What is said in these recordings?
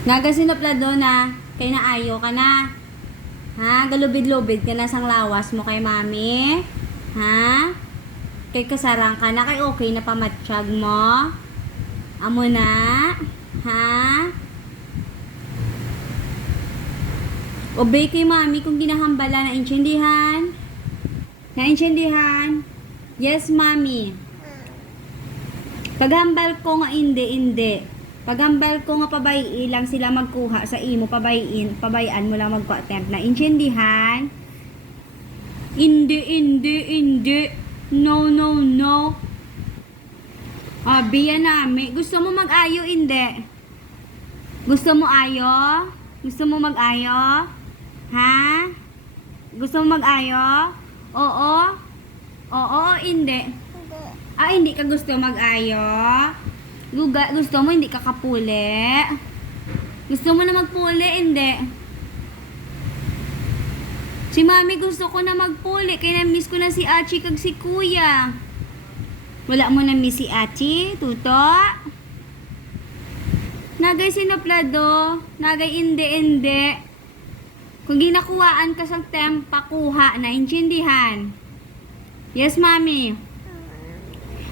Nagasinapla na, kay naayo ka na. Ha? Galubid-lubid ka na sang lawas mo kay mami. Ha? Kay kasarang ka na, kay okay na pamatsyag mo. Amo na. Ha? Obey kay mami kung ginahambala na intindihan. Naintindihan? Yes, mami. Paghambal ko nga hindi. Paghambal ko nga pabayi lang sila magkuha sa imo, pabayaan mo lang magko-attempt na intindihan. Hindi. No. Biya nami. Gusto mo mag-ayo, hindi? Gusto mo ayo? Gusto mo mag-ayo? Ha? Gusto mo mag-ayo? Oo, hindi. Hindi ka gusto mag-ayo? Gusto mo hindi ka kapuli? Gusto mo na magpuli, hindi? Si mami gusto ko na magpuli, kaya na-miss ko na si Achi kag si kuya. Wala mo na-miss si Achi, tuto? Nagay sinaplado, nagay hindi. Kung ginakuhaan ka sa tempa, kuha na, intindihan. Yes, mami.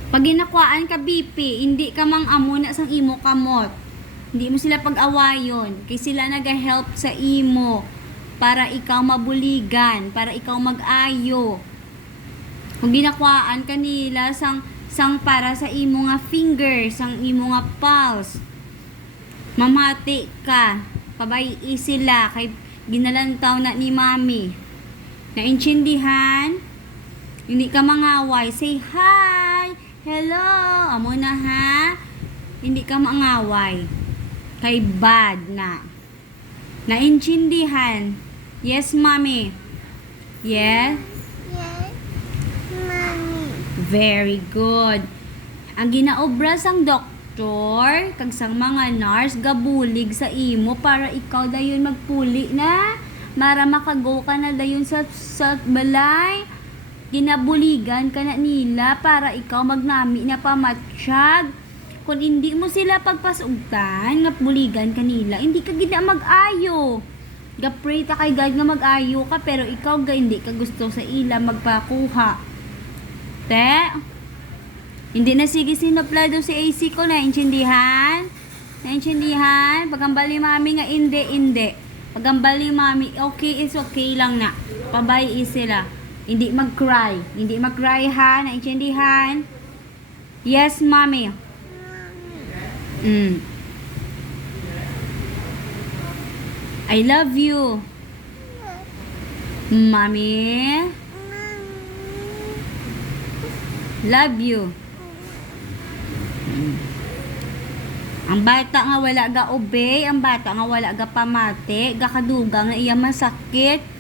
Pag ginakuhaan ka BP, hindi ka mang amuna sang imo kamot. Hindi mo sila pag-awayon. Kaya sila nag-help sa imo para ikaw mabuligan, para ikaw mag-ayo. Kung ginakuhaan kanila sang para sa imo nga finger, sang imo nga pulse. Mamati ka. Pabayi sila kay ginalantaw na ni mami. Naintindihan? Hindi ka mangaway. Say hi! Hello! Amo na ha? Hindi ka mangaway. Kay bad na. Naintindihan? Yes, mami. Yes? Yes, mommy. Very good. Ang ginaobra sang doktor, kag sang mga nurse, gabulig sa imo para ikaw dayon magpuli na. Para makago ka na dayon sa balay. Ginabuligan ka na nila para ikaw magnami na pamatsyag. Kung hindi mo sila pagpasugtan, nga buligan ka nila, hindi ka gina mag-ayo. Gapray ta kay God nga mag-ayo ka, pero ikaw hindi ka gusto sa ila magpakuha. Te? Hindi na sige sinoplado si AC ko, naintindihan? Naintindihan? Pagambali mami nga hindi. Pagambali mami, okay is okay lang na. Pabayi sila. Hindi mag-cry. Hindi mag-cry ha. Naintindihan? Yes, mommy. I love you. Mommy. Love you. Ang bata nga wala ga obey. Ang bata nga wala ga pamati. Gakaduga nga iya masakit.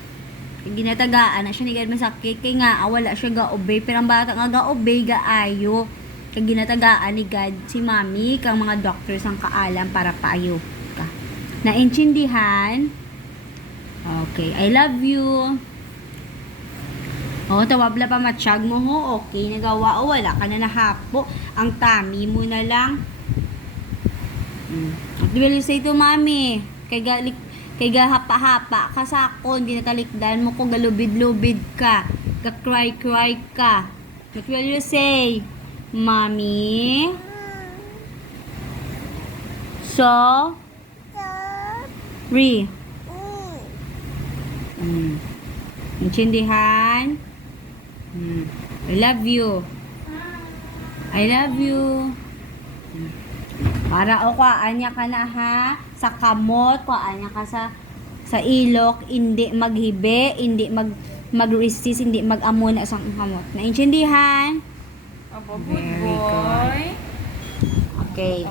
Ginatagaan na siya ni God masakit kay nga wala siya ga-obey, pero ang bata nga ga-obey ga-ayo kay ginatagaan ni God si mami kang mga doctors ang kaalam para paayo ka. Naintindihan? Okay, I love you. Tawabla pa matsyag mo ho. Okay, nagawa o wala ka na nahapo. Ang tummy mo na lang. At will you say to mami kay gahapa-hapa ka sa akon, ginatalikdan mo ko, galubid-lubid ka, ga-cry ka. What will you say? Mommy? Sorry. Intindihan? I love you. I love you. Para o anya ka na ha, sa kamot, anya ka sa ilok, hindi maghibe, hindi mag-resist, hindi mag-amon sa kamot. Naintindihan? Good boy. Okay.